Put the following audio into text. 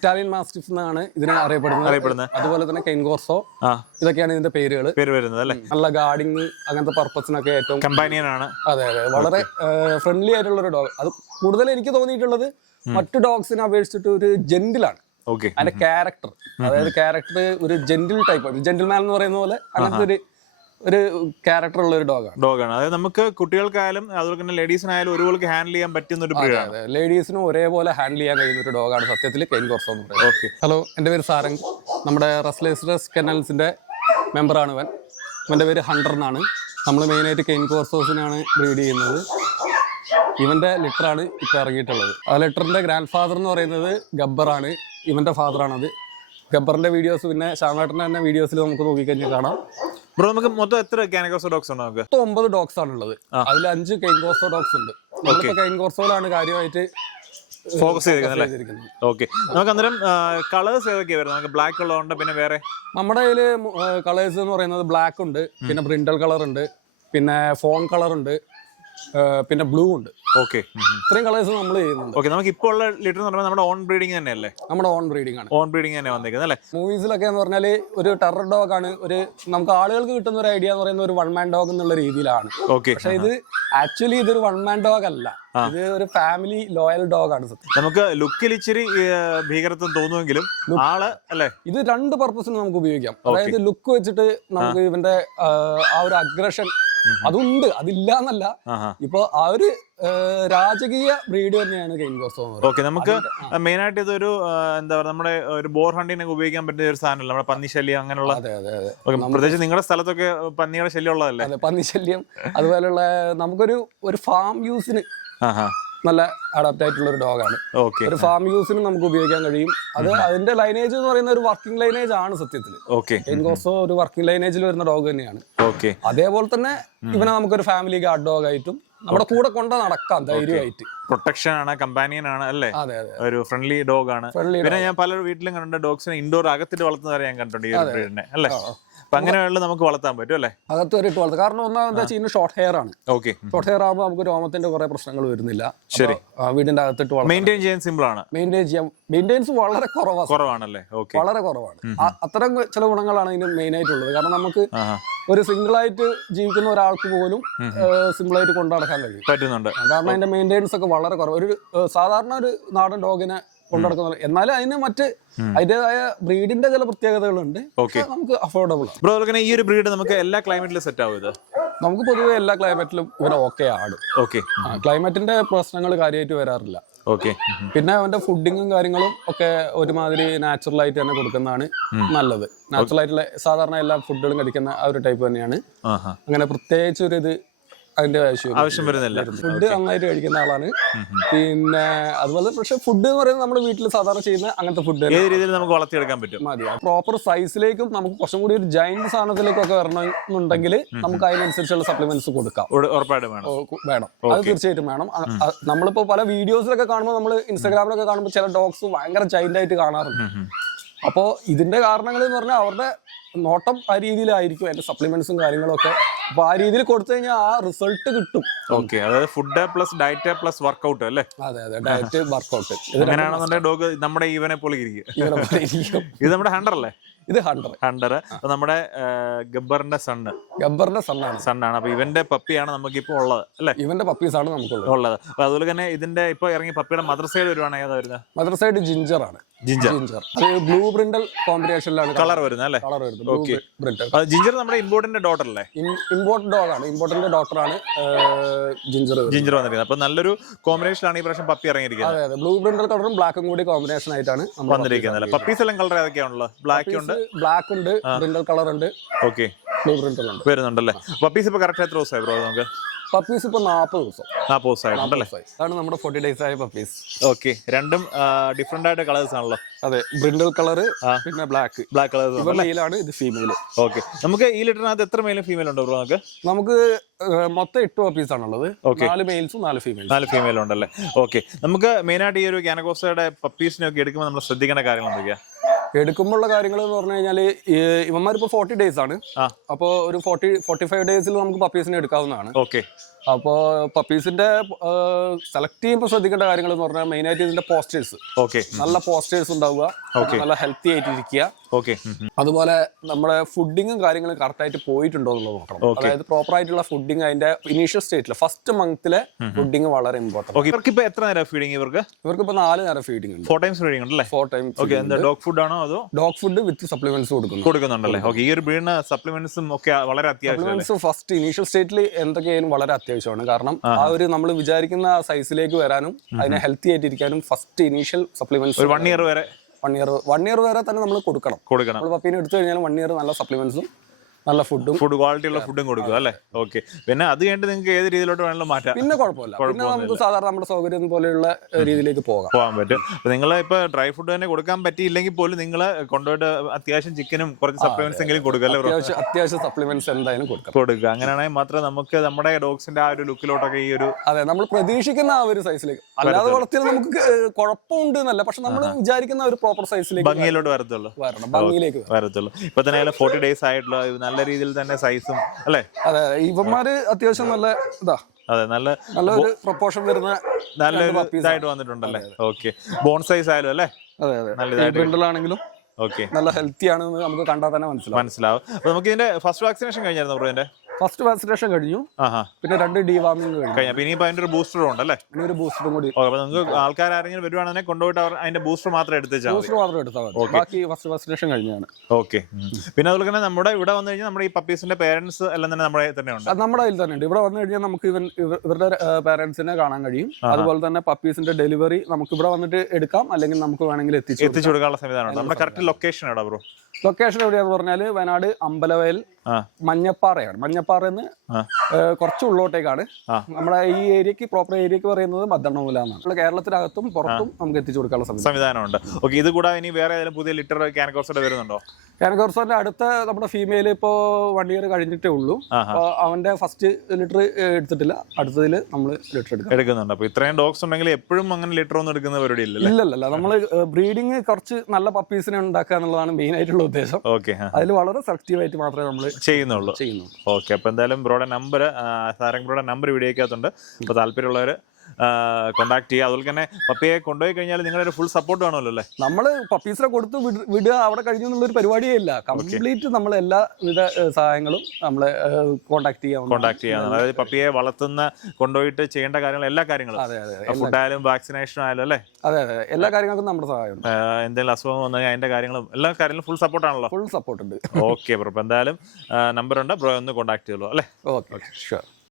Italian mastiff എന്നാണ് ഇതിനെ അറിയപ്പെടുന്നത്. അറിയപ്പെടുന്നത്. അതുപോലെ തന്നെ കെയിൻകോർസോ ആ. ഇതൊക്കെയാണ് ഇതിന്റെ പേരുകൾ. പേര് വരുന്നത് അല്ലേ? നല്ല ഗാർഡിങ് അങ്ങനത്തെ പർപ്പസിനൊക്കെ ഏറ്റവും കമ്പാനിയൻ ആണ്. അതെ അതെ. വളരെ ഫ്രണ്ട്ലി ആയിട്ടുള്ള ഒരു ഡോഗ് അത് കൂടുതൽ എനിക്ക് തോന്നിയിട്ടുള്ളത് മറ്റു ഡോഗ്സിനെ അപേക്ഷിച്ചിട്ട് ഒരു ജെന്റിലാണ് അതിന്റെ ക്യാരക്ടർ അതായത് ക്യാരക്ടർ ഒരു ജെന്റിൽ ടൈപ്പ് ആണ്. ജെന്റിൽമാൻ എന്ന് പറയുന്ന പോലെ അങ്ങനത്തെ ഒരു ഒരു ക്യാരക്ടർ ഉള്ള ഒരു ഡോഗാണ് ഡോഗാണ് അതായത് നമുക്ക് കുട്ടികൾക്കായാലും അതുപോലെ തന്നെ ലേഡീസിനായാലും ഒരുപോലെ ഹാൻഡിൽ ചെയ്യാൻ പറ്റുന്ന ഒരു ബ്രീഡാണ് അതെ. ലേഡീസിനും ഒരേപോലെ ഹാൻഡിൽ ചെയ്യാൻ കഴിയുന്ന ഒരു ഡോഗാണ് സത്യത്തിൽ കെയിൻ കോർസോ എന്ന് പറയുന്നത്. ഓക്കെ ഹലോ എന്റെ പേര് സാരംഗ്. നമ്മുടെ റസ്ലേസ്റ്റേഴ്സ് കെനൽസിന്റെ മെമ്പറാണ് ഇവൻ. ഇവന്റെ പേര് ഹണ്ടർ എന്നാണ്. നമ്മൾ മെയിനായിട്ട് കെയിൻ കോർസോസിനാണ് ബ്രീഡ് ചെയ്യുന്നത്. ഇവന്റെ ലിറ്ററാണ് ഇപ്പോൾ ഇറങ്ങിയിട്ടുള്ളത്. ആ ലിറ്ററിന്റെ ഗ്രാൻഡ് ഫാദർ എന്ന് പറയുന്നത് ഗബ്ബറാണ് ഇവന്റെ ഫാദറാണത് ഗബ്ബറിന്റെ വീഡിയോസ് പിന്നെ ശ്യാമേട്ടന്റെ തന്നെ വീഡിയോസിൽ നമുക്ക് നോക്കിക്കഴിഞ്ഞാൽ കാണാം. ബ്രോ നമുക്ക് മൊത്തം എത്ര കാനക്കോസ് ഡോഗ്സ് ഉണ്ട് നമുക്ക്? മൊത്തം ഒമ്പത് ഡോഗ്സ് ആണ് ഉള്ളത്. അതിൽ അഞ്ച് കെയിൻ ഡോക്സ് ഡോഗ്സ് ഉണ്ട് കോർസോയിലാണ് കാര്യമായിട്ട് ഫോക്കസ് ചെയ്തിരിക്കുന്നത് ഓക്കെ നമുക്ക് അന്നേരം കളേഴ്സ് ഏതൊക്കെ വരുന്നത്? നമുക്ക് ബ്ലാക്ക് ഉള്ളതുകൊണ്ട് പിന്നെ വേറെ? നമ്മുടെ കയ്യിൽ കളേഴ്സ് എന്ന് പറയുന്നത് ബ്ലാക്ക് ഉണ്ട് പിന്നെ പ്രിന്റൽ കളർ ഉണ്ട് പിന്നെ ഫോൺ കളർ ഉണ്ട് പിന്നെ ബ്ലൂ ഉണ്ട്. ഓക്കെ. ഇത്രയും കളേഴ്സ് നമ്മൾ ചെയ്യുന്നുണ്ട്. ഓക്കെ നമുക്ക് ഇപ്പോൾ ഉള്ള ലിറ്റർ എന്ന് പറയുമ്പോൾ നമ്മുടെ ഓൺ ബ്രീഡിംഗ് തന്നെയല്ലേ? നമ്മുടെ ഓൺ ബ്രീഡിംഗ് ആണ്. ഓൺ ബ്രീഡിംഗ് തന്നെ വന്നേക്കുന്നത് അല്ലേ? മൂവീസിലൊക്കെ എന്ന് പറഞ്ഞാൽ ഒരു ടെറർ ഡോഗ് ആണ്. ഒരു നമുക്ക് ആളുകൾക്ക് കിട്ടുന്ന ഒരു ഐഡിയ എന്ന് പറയുന്ന ഒരു വൺ മാൻ ഡോഗ് എന്നുള്ള രീതിയിലാണ്. ഓക്കെ. പക്ഷേ ഇത് ആക്ച്വലി ഇതൊരു വൺ മാൻ ഡോഗ് അല്ല. ഇത് ഒരു ഫാമിലി ലോയൽ ഡോഗ് ആണ് സത്യം. നമുക്ക് ലുക്കിൽ ഇച്ചിരി ഭീകരത്വം തോന്നുമെങ്കിലും ആൾ അല്ലേ? ഇത് രണ്ട് പർപ്പസിന് നമുക്ക് ഉപയോഗിക്കാം. അതായത് ലുക്ക് വെച്ചിട്ട് നമുക്ക് ഇവന്റെ ആ ഒരു അഗ്രഷൻ അതുണ്ട്. അതില്ല എന്നല്ല ഇപ്പൊ ആ ഒരു രാജകീയ ബ്രീഡ് തന്നെയാണ് കെയിൻ കോസ്റ്റോ ഓക്കെ നമുക്ക് മെയിൻ ആയിട്ട് ഇതൊരു എന്താ പറയുക നമ്മുടെ ഒരു ബോർ ഹണ്ടിനൊക്കെ ഉപയോഗിക്കാൻ പറ്റുന്ന ഒരു സാധനമല്ല? നമ്മുടെ പന്നി ശല്യം അങ്ങനെയുള്ള പ്രത്യേകിച്ച് നിങ്ങളുടെ സ്ഥലത്തൊക്കെ പന്നിയുടെ ശല്യം ഉള്ളതല്ലേ? പന്നി പന്നിശല്യം. അതുപോലെയുള്ള നമുക്കൊരു ഒരു ഫാം യൂസിന് നല്ല അഡാപ്റ്റ് ആയിട്ടുള്ള ഒരു ഡോഗാണ് ഒരു ഫാം യൂസിന് നമുക്ക് ഉപയോഗിക്കാൻ കഴിയും. അത് അതിന്റെ ലൈനേജ് എന്ന് പറയുന്ന ഒരു വർക്കിംഗ് ലൈനേജ് ആണ് സത്യത്തിൽ എൻകോസോ ഒരു വർക്കിംഗ് ലൈനേജിൽ വരുന്ന ഡോഗ് തന്നെയാണ്. ഓക്കെ അതേപോലെ തന്നെ ഇവനെ നമുക്കൊരു ഫാമിലി ഗാർഡ് ഡോഗ് ആയിട്ടും നമ്മുടെ കൂടെ കൊണ്ട് നടക്കാം ധൈര്യമായിട്ട്. പ്രൊട്ടക്ഷൻ ആണ് കമ്പാനിയൻ ആണ് അല്ലേ? ഒരു ഫ്രണ്ട്ലി ഡോഗ് ആണ്. പിന്നെ ഞാൻ പല വീട്ടിലും കണ്ടിട്ടുണ്ട് ഡോഗ്സിനെ ഇൻഡോർ അകത്തിട്ട് വളർത്തുന്നവരെ ഞാൻ കണ്ടിട്ടുണ്ട് ഈ ഒരു ബ്രീഡിനെ അല്ലേ? അപ്പൊ അങ്ങനെയുള്ള നമുക്ക് വളർത്താൻ പറ്റും അല്ലേ? അകത്ത് വരെ ഇട്ട് വളർത്തുക കാരണം ഒന്നാമത് ഇതിന് ഷോർട്ട് ഹെയർ ആണ്. ഓക്കെ ഷോർട്ട് ഹെയർ ആകുമ്പോൾ നമുക്ക് രോമത്തിന്റെ കുറെ പ്രശ്നങ്ങൾ വരുന്നില്ല. ശരി. വീടിന്റെ അകത്തിട്ട് വളർത്താം മെയിന്റെയിൻ ചെയ്യാൻ സിമ്പിൾ ആണ്. മെയിന്റെയിൻ ചെയ്യാം മെയിന്റെയിൻസ് വളരെ കുറവാണ് കുറവാണല്ലേ? ഓക്കെ വളരെ കുറവാണ്. അത്തരം ചില ഗുണങ്ങളാണ് ഇതിന് മെയിൻ ആയിട്ടുള്ളത്. കാരണം നമുക്ക് ഒരു സിംഗിൾ ആയിട്ട് ജീവിക്കുന്ന ഒരാൾക്ക് പോലും സിമ്പിൾ ആയിട്ട് കൊണ്ടു നടക്കാൻ കഴിയും. പറ്റുന്നുണ്ട്. കാരണം അതിന്റെ മെയിന്റെയിൻസ് ഒക്കെ വളരെ കുറവ്. ഒരു സാധാരണ ഒരു നാടൻ ഡോഗിനെ കൊണ്ടു നടക്കുന്ന എന്നാലും അതിന് മറ്റ് അതിന്റെതായ ബ്രീഡിന്റെ ചില പ്രത്യേകതകളുണ്ട്. നമുക്ക് അഫോർഡബിൾ ആണ്. ബ്രോ ഈ ഒരു ബ്രീഡ് നമുക്ക് എല്ലാ ക്ലൈമറ്റിലും സെറ്റ് ആവും ഇത്? നമുക്ക് പൊതുവെ എല്ലാ ക്ലൈമറ്റിലും ഇവരെ ഓക്കെ ആണ്. ഓക്കെ. ക്ലൈമറ്റിന്റെ പ്രശ്നങ്ങൾ കാര്യമായിട്ട് വരാറില്ല. ഓക്കെ. പിന്നെ അവന്റെ ഫുഡിങ്ങും കാര്യങ്ങളും ഒക്കെ ഒരുമാതിരി നാച്ചുറൽ ആയിട്ട് തന്നെ കൊടുക്കുന്നതാണ് നല്ലത്. നാച്ചുറൽ ആയിട്ടുള്ള സാധാരണ എല്ലാ ഫുഡുകളും കഴിക്കുന്ന ആ ഒരു ടൈപ്പ് തന്നെയാണ്. അങ്ങനെ പ്രത്യേകിച്ച് ഒരു ഇത് അതിന്റെ ആവശ്യം ആവശ്യം വരുന്നില്ല. ഫുഡ് നന്നായിട്ട് കഴിക്കുന്ന ആളാണ്. പിന്നെ അതുപോലെ പക്ഷെ ഫുഡ് എന്ന് പറയുന്നത് നമ്മുടെ വീട്ടിൽ സാധാരണ ചെയ്യുന്ന അങ്ങനത്തെ ഫുഡ് ഏത് രീതിയിൽ നമുക്ക് വളർത്തിയെടുക്കാൻ പറ്റും. മതി. പ്രോപ്പർ സൈസിലേക്കും നമുക്ക് കുറച്ചും കൂടി ഒരു ജയന്റ് സാധനത്തിലേക്കും ഒക്കെ വരണമെന്നുണ്ടെങ്കിൽ നമുക്ക് അതിനനുസരിച്ചുള്ള സപ്ലിമെന്റ്സ് കൊടുക്കാം. ഉറപ്പായിട്ടും വേണം. വേണം. അത് തീർച്ചയായിട്ടും വേണം. നമ്മളിപ്പോ പല വീഡിയോസിലൊക്കെ കാണുമ്പോൾ നമ്മൾ ഇൻസ്റ്റാഗ്രാമിലൊക്കെ കാണുമ്പോൾ ചില ഡോഗ്സ് ഭയങ്കര ജയന്റ് ആയിട്ട് കാണാറുണ്ട്. അപ്പോ ഇതിന്റെ കാരണങ്ങൾ എന്ന് പറഞ്ഞാൽ അവരുടെ നോട്ടം ആ രീതിയിലായിരിക്കും. അതിന്റെ സപ്ലിമെന്റ്സും കാര്യങ്ങളും ഒക്കെ അപ്പൊ ആ രീതിയിൽ കൊടുത്തു കഴിഞ്ഞാൽ ആ റിസൾട്ട് കിട്ടും. ഓക്കെ അതായത് food plus diet plus workout അല്ലേ? അതെ അതെ ഡയറ്റ് വർക്കൗട്ട് അങ്ങനെയാണെന്നുണ്ടെങ്കിൽ ഡോഗ് നമ്മുടെ ഈവനെ പോലെ ഇരിക്കും. ഇത് നമ്മുടെ ഹണ്ടർ അല്ലേ? ഇത് ഹണ്ടർ ഹണ്ടർ നമ്മുടെ ഗബ്ബറിന്റെ സണ്ണ് ഗബ്ബറിന്റെ സണ്ണാണ് സണ്ണാണ് അപ്പൊ ഇവന്റെ പപ്പിയാണ് നമുക്ക് ഇപ്പോൾ ഉള്ളത് അല്ലെ? ഇവന്റെ പപ്പീസ് ആണ് നമുക്ക് ഉള്ളത്. അപ്പൊ അതുപോലെ തന്നെ ഇതിന്റെ ഇപ്പൊ ഇറങ്ങിയ പപ്പിയുടെ മദർ സൈഡ് വരുവാണെങ്കിൽ ഏതാ വരുന്നത് മദർ സൈഡ് ജിഞ്ചർ ആണ്. ജിഞ്ചർ ബ്ലൂ പ്രിന്റൽ കോമ്പിനേഷനിലാണ് കളർ വരുന്നത് അല്ലേ? കളർ വരുന്നത്. അത് ജിഞ്ചർ നമ്മുടെ ഇമ്പോർട്ടന്റ് ഡോട്ടർ അല്ലേ? ഇമ്പോർട്ടന്റ് ഡോഗ് ആണ്. ഇമ്പോർട്ടന്റ് ഡോക്ടറാണ് ജിഞ്ചർ ജിഞ്ചർ വന്നിരിക്കുന്നത്. അപ്പൊ നല്ലൊരു കോമ്പിനേഷനാണ് ഈ പ്രാവശ്യം പപ്പി ഇറങ്ങിയിരിക്കുന്നത്. അതെ അതെ. ബ്ലൂ പ്രിന്റൽ കളറും ബ്ലാക്കും കൂടി കോമ്പിനേഷൻ ആയിട്ടാണ് വന്നിരിക്കുന്നത് അല്ലേ? പപ്പീസ് എല്ലാം കളർ ഏതൊക്കെയാണുള്ളത്? ബ്ലാക്ക് ഉണ്ട്. ബ്ലാക്ക് ഉണ്ട് പ്രിന്റൽ കളർ ഉണ്ട്. ഓക്കെ ബ്ലൂ ബ്രിണ്ടൽ ഉണ്ട്. വരുന്നുണ്ടല്ലേ? പപ്പീസ് ഇപ്പൊ കറക്റ്റ് എത്ര ദിവസമായി ബ്രോ നമുക്ക്? പപ്പീസ് ഇപ്പൊ നാൽപ്പത് ദിവസം. നാപ്പത് ദിവസം. അതാണ് നമ്മുടെ ഫോർട്ടി ഡേയ്സ് ആയ പപ്പീസ് ഓക്കെ രണ്ടും ഡിഫറെന്റ് ആയിട്ട് കളേഴ്സ് ആണല്ലോ. അതെ ബ്രിൻഡൽ കളർ പിന്നെ ബ്ലാക്ക് ബ്ലാക്ക് കളർ മെയിലാണ് ഇത് ഫീമെയിൽ ഓക്കെ നമുക്ക് ഈ ലിറ്ററിനകത്ത് എത്ര മെയിലും ഫീമെയിൽ ഉണ്ടോ ബ്രോ നമുക്ക്? നമുക്ക് മൊത്തം എട്ട് പപ്പീസ് ആണുള്ളത്. നാല് മെയിൽസും നാല് ഫീമെയിൽ നാല് ഫീമെയിൽ ഉണ്ടല്ലേ? ഓക്കെ നമുക്ക് മെയിൻ ആയിട്ട് ഈ ഒരു ഗാനകോസയുടെ പപ്പീസിനെ ഒക്കെ എടുക്കുമ്പോൾ നമ്മൾ ശ്രദ്ധിക്കേണ്ട കാര്യങ്ങൾ എന്തൊക്കെയാ? എടുക്കുമ്പോഴുള്ള കാര്യങ്ങൾ എന്ന് പറഞ്ഞു കഴിഞ്ഞാൽ ഇവന്മാരിപ്പോ ഫോർട്ടി ഡേയ്സ് ആണ്. അപ്പോ അപ്പോൾ ഒരു ഫോർട്ടി ഫോർട്ടി ഫൈവ് ഡേയ്സിൽ നമുക്ക് പപ്പീസിനെ എടുക്കാവുന്നതാണ്. ഓക്കെ അപ്പോൾ പപ്പീസിന്റെ സെലക്ട് ചെയ്യുമ്പോൾ ശ്രദ്ധിക്കേണ്ട കാര്യങ്ങൾ എന്ന് പറഞ്ഞാൽ മെയിൻ ആയിട്ട് ഇതിന്റെ പോസ്റ്റേഴ്സ് ഓക്കെ നല്ല പോസ്റ്റേഴ്സ് ഉണ്ടാവുക. നല്ല ഹെൽത്തി ആയിട്ട് ഇരിക്കുക ഓക്കെ അതുപോലെ നമ്മുടെ ഫുഡിങ്ങും കാര്യങ്ങളും കറക്റ്റ് ആയിട്ട് പോയിട്ടുണ്ടോ എന്നുള്ളത് നോക്കണം. അതായത് പ്രോപ്പർ ആയിട്ടുള്ള ഫുഡിങ് അതിന്റെ ഇനീഷ്യൽ സ്റ്റേറ്റിൽ ഫസ്റ്റ് മന്തിലെ ഫുഡിങ് വളരെ ഇമ്പോർട്ടന്റ് ഇവർക്ക് ഇപ്പൊ എത്ര നേരം ഫീഡിംഗ് ഇവർക്ക്? ഇവർക്ക് ഇപ്പൊ നാല് നേരം ഫീഡിംഗ് ഉണ്ട്. ഫോർ ടൈംസ് ഉണ്ടല്ലേ? ഫോർ ടൈം ഓക്കെ എന്താ ഡോഗ് ഫുഡ് ആണോ അതോ? ഡോഗ് ഫുഡ് വിത്ത് സപ്ലിമെന്റ്സ് കൊടുക്കുന്നു. കൊടുക്കുന്നുണ്ടല്ലേ? ഓക്കെ ഈ ഒരു ബ്രീഡിന് സപ്ലിമെന്റ്സും ഒക്കെ വളരെ അത്യാവശ്യം ഫസ്റ്റ് ഇനീഷ്യൽ സ്റ്റേറ്റിൽ എന്തൊക്കെയായാലും വളരെ അത്യാവശ്യമാണ് കാരണം ആ ഒരു നമ്മൾ വിചാരിക്കുന്ന സൈസിലേക്ക് വരാനും അതിനെ healthy ആയിട്ടിരിക്കാനും first initial supplements one year വരെ വൺ ഇയർ വൺ ഇയർ വരെ തന്നെ നമ്മൾ കൊടുക്കണം. കൊടുക്കണം. നമ്മൾ പപ്പീനെ എടുത്തു കഴിഞ്ഞാൽ വൺ ഇയർ നല്ല സപ്ലിമെന്റ്സും നല്ല ഫുഡും. ഫുഡ് ക്വാളിറ്റി ഉള്ള ഫുഡും കൊടുക്കുക അല്ലേ? ഓക്കെ. പിന്നെ അത് കഴിഞ്ഞിട്ട് നിങ്ങൾക്ക് ഏത് രീതിയിലോട്ട് വേണമെങ്കിലും മാറ്റാം. പിന്നെ കുഴപ്പമില്ല. പിന്നെ നമുക്ക് സാധാരണ നമ്മുടെ സൗകര്യം പോലെയുള്ള രീതിയിലേക്ക് പോകാം. പോകാൻ പറ്റും. നിങ്ങൾ ഇപ്പൊ ഡ്രൈ ഫുഡ് തന്നെ കൊടുക്കാൻ പറ്റിയില്ലെങ്കിൽ പോലും നിങ്ങൾ കൊണ്ടുപോയിട്ട് അത്യാവശ്യം ചിക്കനും കുറച്ച് സപ്ലിമെന്റ്സ് എങ്കിലും കൊടുക്കുക അല്ലേ അത്യാവശ്യം അത്യാവശ്യം സപ്ലിമെന്റ്സ് എന്തായാലും കൊടുക്കാം. കൊടുക്കുക. അങ്ങനെയാണെങ്കിൽ മാത്രമേ നമുക്ക് നമ്മുടെ ഡോഗ്സിന്റെ ആ ഒരു ലുക്കിലോട്ടൊക്കെ ഈ ഒരു അതെ നമ്മൾ പ്രതീക്ഷിക്കുന്ന ആ ഒരു സൈസിലേക്ക് അല്ലാതെ വളർത്തിയാൽ നമുക്ക് കുഴപ്പമുണ്ട് എന്നല്ല. പക്ഷെ നമ്മൾ വിചാരിക്കുന്ന ഒരു പ്രോപ്പർ സൈസിലേക്ക് ഭംഗിയിലോട്ട് വരത്തുള്ളൂ. ഭംഗിയിലേക്ക്. വരത്തുള്ളൂ. ഇപ്പൊ തന്നെ ഫോർട്ടി ഡേയ്സ് ആയിട്ടുള്ള നല്ല രീതിയിൽ തന്നെ സൈസും അല്ലേ? അതെ ഇവന്മാര് അത്യാവശ്യം നല്ല ഇതാ. അതെ നല്ല നല്ലൊരു പ്രൊപ്പോർഷൻ വരുന്ന നല്ലൊരു ഇതായിട്ട് വന്നിട്ടുണ്ടല്ലേ? ഓക്കെ ബോൺ സൈസ് ആയാലും അല്ലേ? അതെ അതെ. നല്ല ബ്രിണ്ടിലാണെങ്കിലും ഓക്കെ നല്ല ഹെൽത്തി ആണെന്ന് നമുക്ക് കണ്ടാൽ തന്നെ മനസ്സിലാവും. മനസ്സിലാവും. അപ്പൊ നമുക്ക് ഇതിന്റെ ഫസ്റ്റ് വാക്സിനേഷൻ കഴിഞ്ഞായിരുന്നു ബ്രോ ഇതിന്റെ? ഫസ്റ്റ് വാക്സിനേഷൻ കഴിഞ്ഞു. പിന്നെ രണ്ട് ഡീവാമിങ് കഴിഞ്ഞു. പിന്നെ ഇപ്പൊ അതിന്റെ ഒരു ബൂസ്റ്റർ ഉണ്ട് അല്ലേ ഒരു ബൂസ്റ്ററും കൂടി. നിങ്ങൾക്ക് ആൾക്കാർ ആരെങ്കിലും വരുവാണെങ്കിൽ കൊണ്ടുപോയിട്ട് അവർ അതിന്റെ ബൂസ്റ്റർ മാത്രം എടുത്തേച്ചാൽ ബൂസ്റ്റർ മാത്രം എടുത്താൽ മതി. ബാക്കി ഫസ്റ്റ് വാക്സിനേഷൻ കഴിഞ്ഞാണ്. ഓക്കെ. പിന്നെ അതുപോലെ തന്നെ നമ്മുടെ ഇവിടെ വന്നു കഴിഞ്ഞാൽ നമ്മുടെ ഈ പപ്പീസിന്റെ പേരൻസ് എല്ലാം തന്നെ നമ്മുടെ തന്നെ ഉണ്ട്. നമ്മുടെ കയ്യിൽ തന്നെ ഉണ്ട്. ഇവിടെ വന്നു കഴിഞ്ഞാൽ നമുക്ക് ഇവൻ ഇവരുടെ പേരൻസിനെ കാണാൻ കഴിയും. അതുപോലെ തന്നെ പപ്പീസിന്റെ ഡെലിവറി നമുക്ക് ഇവിടെ വന്നിട്ട് എടുക്കാം. അല്ലെങ്കിൽ നമുക്ക് വേണമെങ്കിൽ എത്തിച്ചു എത്തിച്ചു കൊടുക്കാനുള്ള സംവിധാനം നമ്മുടെ കറക്റ്റ് ലൊക്കേഷൻ എവിടെ ബ്രോ? ലൊക്കേഷൻ എവിടെയാന്ന് പറഞ്ഞാൽ വയനാട് അമ്പലവയൽ മഞ്ഞപ്പാറയാണ്. മഞ്ഞപ്പാറന്ന് എന്ന് കുറച്ച് ഉള്ളോട്ടേക്കാണ്. നമ്മുടെ ഈ ഏരിയക്ക് പ്രോപ്പർ ഏരിയക്ക് പറയുന്നത് മദ്ദണ്ണമൂല എന്നാണ് നമ്മൾ കേരളത്തിനകത്തും പുറത്തും നമുക്ക് എത്തിച്ചു കൊടുക്കാനുള്ള സംവിധാനം. സംവിധാനമുണ്ട്. ഓക്കെ ഇത് കൂടാതെ ഇനി വേറെ ഏതെങ്കിലും പുതിയ ലിറ്റർ കാനക്കോർസോടെ വരുന്നുണ്ടോ? കാനകോർസോന്റെ അടുത്ത നമ്മുടെ ഫീമെയിൽ ഇപ്പോ വൺ ഇയർ കഴിഞ്ഞിട്ടേ ഉള്ളൂ. അവന്റെ ഫസ്റ്റ് ലിറ്റർ എടുത്തിട്ടില്ല. അടുത്തതിൽ നമ്മൾ ലിറ്റർ എടുക്കാം. എടുക്കുന്നുണ്ട്. അപ്പൊ ഇത്രയും ഡോഗ്സ് ഉണ്ടെങ്കിൽ എപ്പോഴും അങ്ങനെ ലിറ്റർ ഒന്നും എടുക്കുന്ന പരിപാടി ഇല്ല ഇല്ലല്ല നമ്മൾ ബ്രീഡിങ് കുറച്ച് നല്ല പപ്പീസിനെ ഉണ്ടാക്കുക എന്നുള്ളതാണ് മെയിൻ ആയിട്ടുള്ള ഉദ്ദേശം. ഓക്കെ അതിൽ വളരെ സെലക്റ്റീവ് ആയിട്ട് മാത്രമേ നമ്മൾ ചെയ്യുന്നുള്ളൂ. ചെയ്യുന്നു ഓക്കെ അപ്പൊ എന്തായാലും ബ്രോയുടെ നമ്പർ സാരംഗ് ബ്രോയുടെ നമ്പർ വീഡിയോക്കകത്തുണ്ട് അപ്പൊ താല്പര്യമുള്ളവർ കോൺടാക്ട് ചെയ്യുക. അതുപോലെ തന്നെ പപ്പിയെ കൊണ്ടുപോയി കഴിഞ്ഞാൽ നിങ്ങളുടെ ഫുൾ സപ്പോർട്ട് വേണമല്ലോ അല്ലേ? നമ്മൾ പപ്പീസിനെ കൊടുത്ത് വിട്- വിടുക അവിടെ കഴിഞ്ഞു എന്നുള്ളൊരു പരിപാടിയേ ഇല്ല. കംപ്ലീറ്റ് നമ്മൾ എല്ലാവിധ സഹായങ്ങളും നമ്മളെ കോണ്ടാക്ട് ചെയ്യാം കോണ്ടാക്ട് ചെയ്യാം അതായത് പപ്പിയെ വളർത്തുന്ന കൊണ്ടുപോയിട്ട് ചെയ്യേണ്ട കാര്യങ്ങൾ എല്ലാ കാര്യങ്ങളും. ഫുഡ് ആയാലും വാക്സിനേഷൻ ആയാലും അല്ലേ? അതെ അതെ എല്ലാ കാര്യങ്ങൾക്കും നമ്മുടെ സഹായം എന്തെങ്കിലും അസുഖം വന്നു കഴിഞ്ഞാൽ അതിന്റെ കാര്യങ്ങളും എല്ലാ കാര്യങ്ങളും ഫുൾ സപ്പോർട്ട് ആണല്ലോ? ഫുൾ സപ്പോർട്ട് ഉണ്ട്. ഓക്കെ ബ്രോ എന്തായാലും നമ്പർ ഉണ്ട്. ബ്രോ ഒന്ന് കോണ്ടാക്ട് ചെയ്യുള്ളൂ അല്ലേ? Okay sure